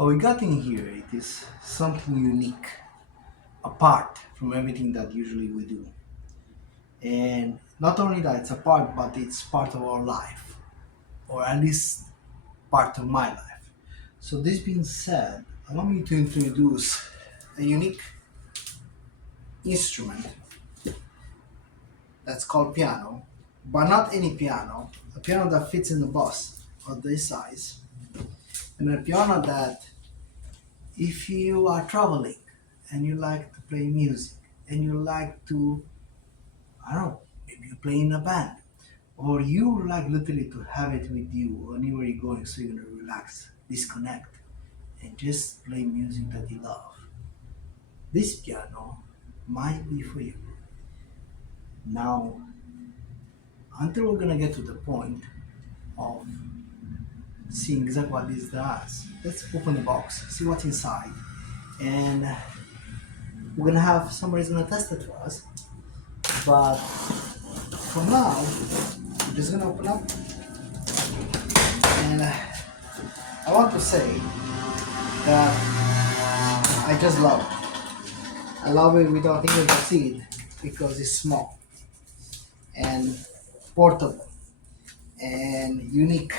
What we got in here, it is something unique, apart from everything that usually we do. And not only that it's apart, but it's part of our life, or at least part of my life. So this being said, allow me to introduce a unique instrument that's called piano, but not any piano, a piano that fits in the bus of this size, and a piano that if you are traveling and you like to play music and you like to, I don't know, maybe you play in a band, or you like literally to have it with you anywhere you're going so you're gonna relax, disconnect, and just play music that you love. This piano might be for you. Now, until we're gonna get to the point of seeing exactly what this does, let's open the box, see what's inside, and we're gonna have somebody's gonna test it for us. But for now, we're just gonna open up, and I want to say that I just love it. I love it without even a seed because it's small and portable and unique.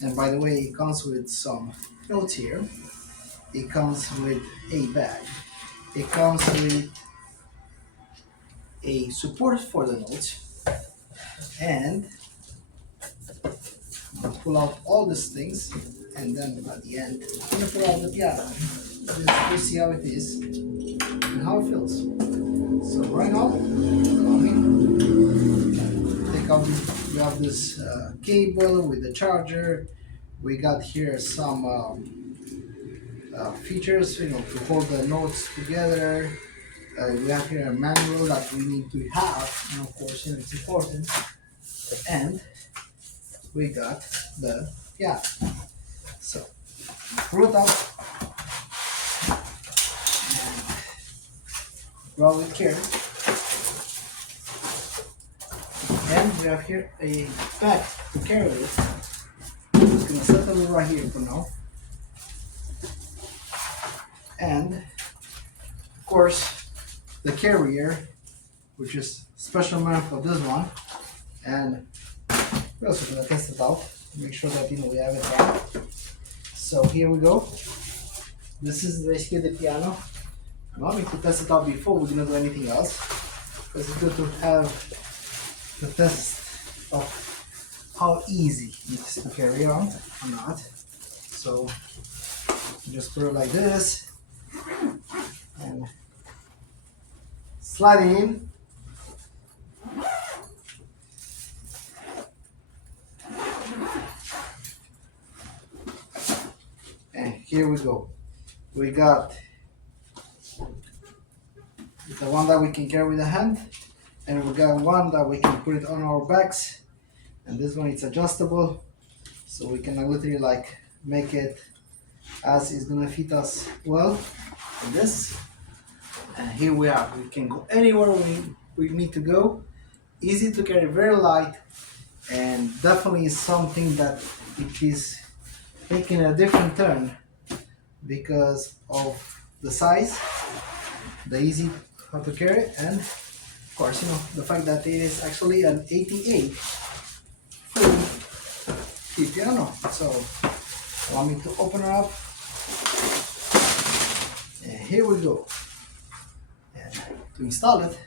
And by the way, it comes with some notes here. It comes with a bag. It comes with a support for the notes. And I'll pull out all these things, and then at the end, I'm gonna pull out the piano. Just to see how it is and how it feels. So right now, allow me take out. We have this cable with the charger. We got here some features, to hold the notes together. We have here a manual that we need to have, and of course, it's important. And we got the piano. So pull it out and grab with care. And we have here a bag to carry it. I'm just gonna set it right here for now. And of course the carrier, which is special meant for this one. And we're also gonna test it out, make sure that we have it right. So here we go. This is basically the piano. Allow me to test it out before we're gonna do anything else, because it's good to have the test of how easy it is to carry on or not. So just put it like this and slide it in. And here we go. We got the one that we can carry with the hand, and we got one that we can put it on our backs, and this one is adjustable, so we can literally make it as it's gonna fit us well in this. And here we are. We can go anywhere we need to go. Easy to carry, very light, and definitely is something that it is taking a different turn because of the size, the easy how to carry, and of course the fact that it is actually an 88 full key piano. So allow me to open it up, and here we go. And to install it,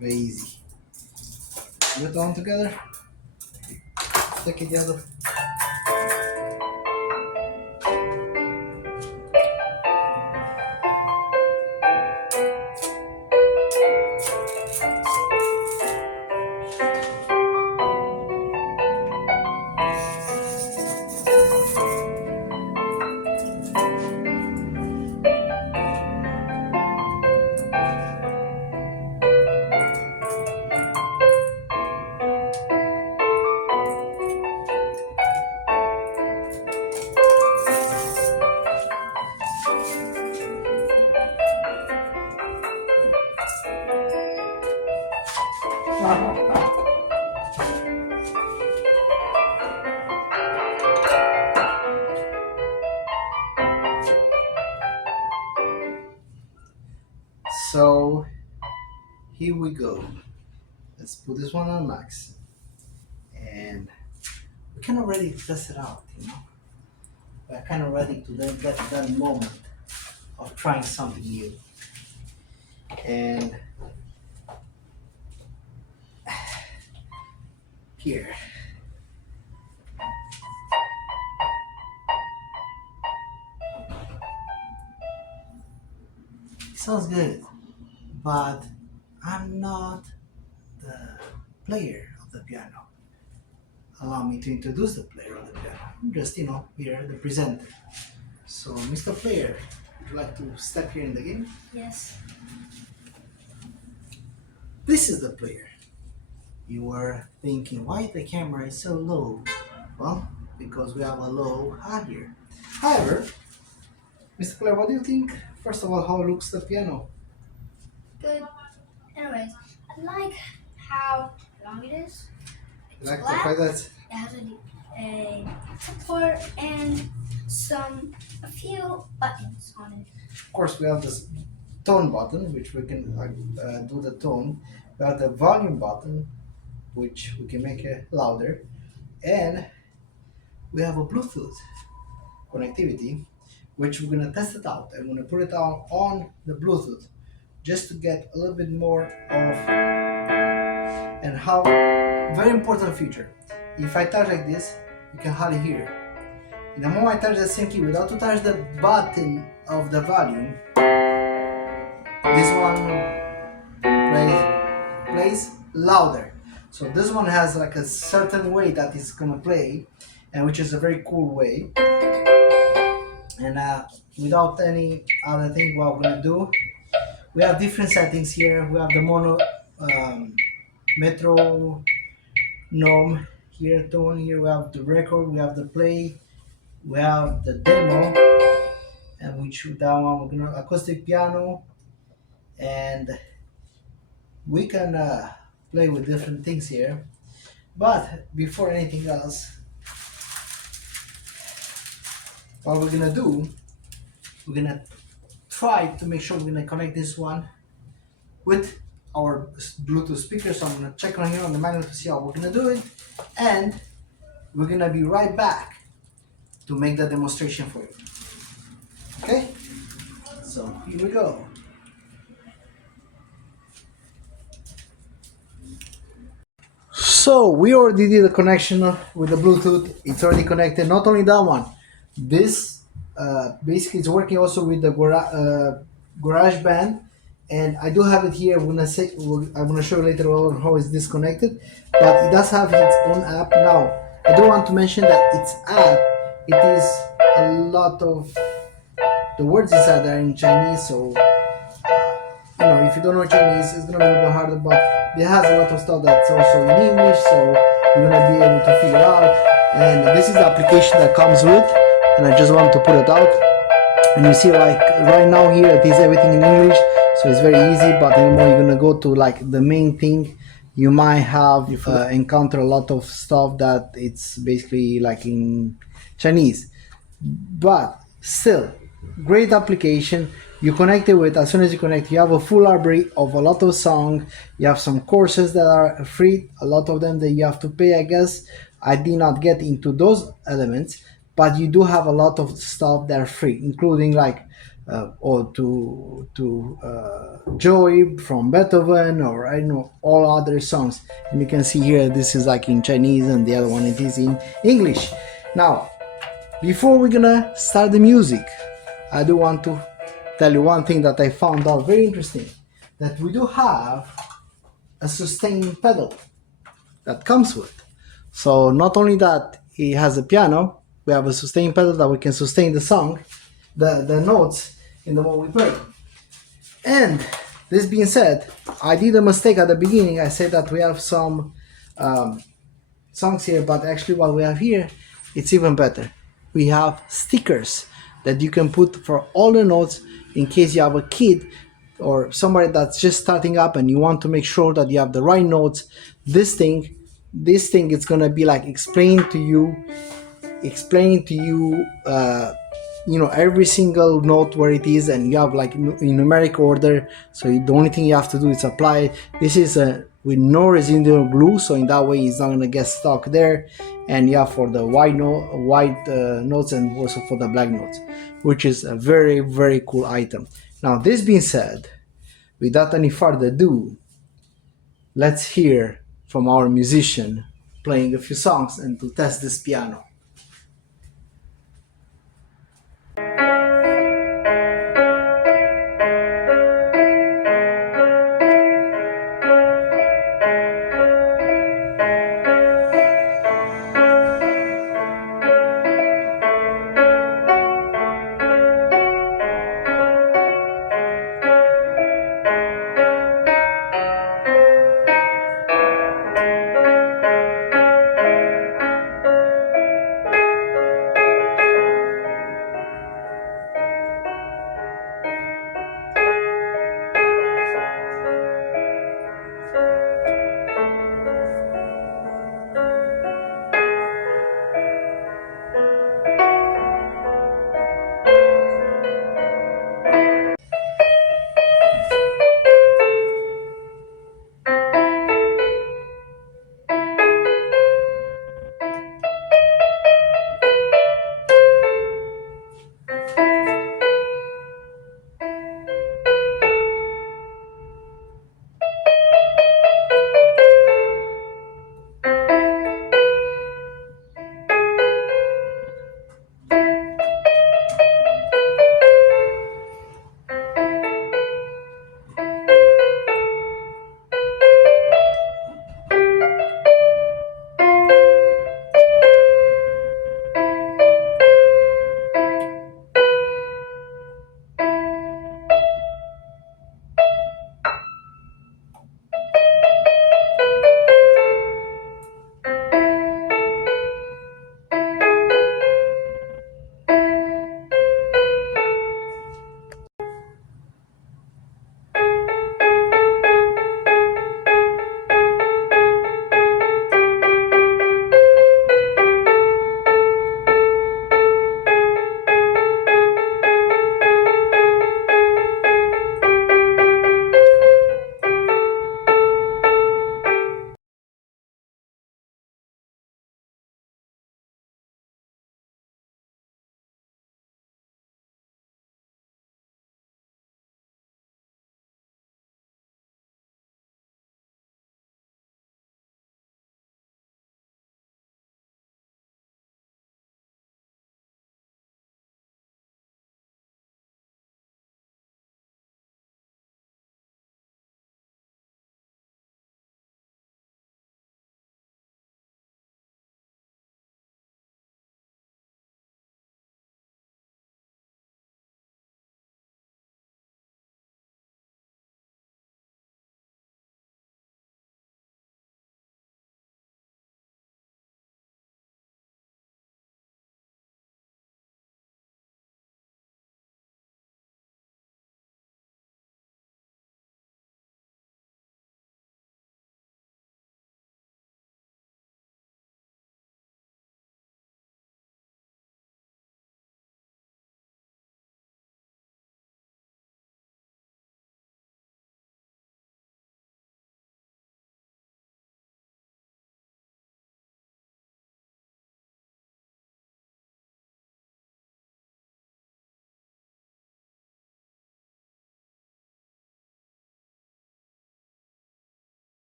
very easy. Put it on together, stick it together. So here we go. Let's put this one on max, and we can already test it out. We're kind of ready to then get that moment of trying something new. And here. It sounds good, but I'm not the player of the piano. Allow me to introduce the player of the piano. I'm just, here, the presenter. So, Mr. Player, would you like to step here in the game? Yes. This is the player. You were thinking, why the camera is so low? Well, because we have a low hat here. However, Mr. Player, what do you think? First of all, how looks the piano? Good. Anyways, I like how long it is. You like the fact that It has a support and a few buttons on it. of course, we have this tone button, which we can do the tone. We have the volume button, which we can make it louder. And we have a Bluetooth connectivity, which we're going to test it out. I'm going to put it on the Bluetooth just to get a little bit more of, and how, very important feature. If I touch like this, you can hardly hear it. And the moment I touch the same key without to touch the button of the volume, this one plays louder. So this one has like a certain way that it's gonna play, and which is a very cool way. And without any other thing, what we're gonna do, we have different settings here. We have the mono, metronome here, tone here. We have the record. We have the play. We have the demo, and which that one we're gonna acoustic piano, and we can play with different things here. But before anything else, what we're gonna do, we're gonna try to make sure we're gonna connect this one with our Bluetooth speaker. So I'm gonna check on here on the manual to see how we're gonna do it, and we're gonna be right back to make the demonstration for you. Okay? So here we go. So we already did the connection with the Bluetooth. It's already connected. Not only that one, this basically it's working also with the GarageBand, and I do have it here. I'm gonna show you later on how it's disconnected, but it does have its own app. Now I do want to mention that its app, it is a lot of the words inside are in Chinese, so if you don't know Chinese, it's gonna be a little bit harder, but it has a lot of stuff that's also in English, so you're gonna be able to figure out. And this is the application that comes with, and I just want to put it out. And you see, like right now here, it is everything in English, so it's very easy. But anymore, you're gonna go to like the main thing. You might have encounter a lot of stuff that it's basically like in Chinese, but still great application. You connect it with, as soon as you connect, you have a full library of a lot of songs. You have some courses that are free, a lot of them that you have to pay, I guess. I did not get into those elements, but you do have a lot of stuff that are free, including like Joy from Beethoven, or I know all other songs. And you can see here, this is like in Chinese, and the other one it is in English. Now, before we're gonna start the music, I do want to tell you one thing that I found out very interesting, that we do have a sustain pedal that comes with. So not only that it has a piano, we have a sustain pedal that we can sustain the song, the notes in the one we play. And this being said, I did a mistake at the beginning. I said that we have some songs here, but actually what we have here, it's even better. We have stickers that you can put for all the notes in case you have a kid or somebody that's just starting up and you want to make sure that you have the right notes. This thing it's gonna be like explaining to you every single note where it is, and you have like in numeric order. So the only thing you have to do is apply it. This is with no residual glue, so in that way it's not gonna get stuck there. And yeah, for the white notes, and also for the black notes, which is a very, very cool item. Now, this being said, without any further ado, let's hear from our musician playing a few songs and to test this piano.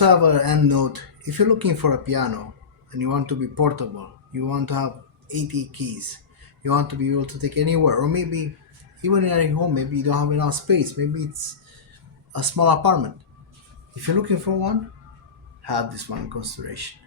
To have an end note, if you're looking for a piano and you want to be portable, you want to have 80 keys, you want to be able to take anywhere, or maybe even at your home, maybe you don't have enough space, maybe it's a small apartment. If you're looking for one, have this one in consideration.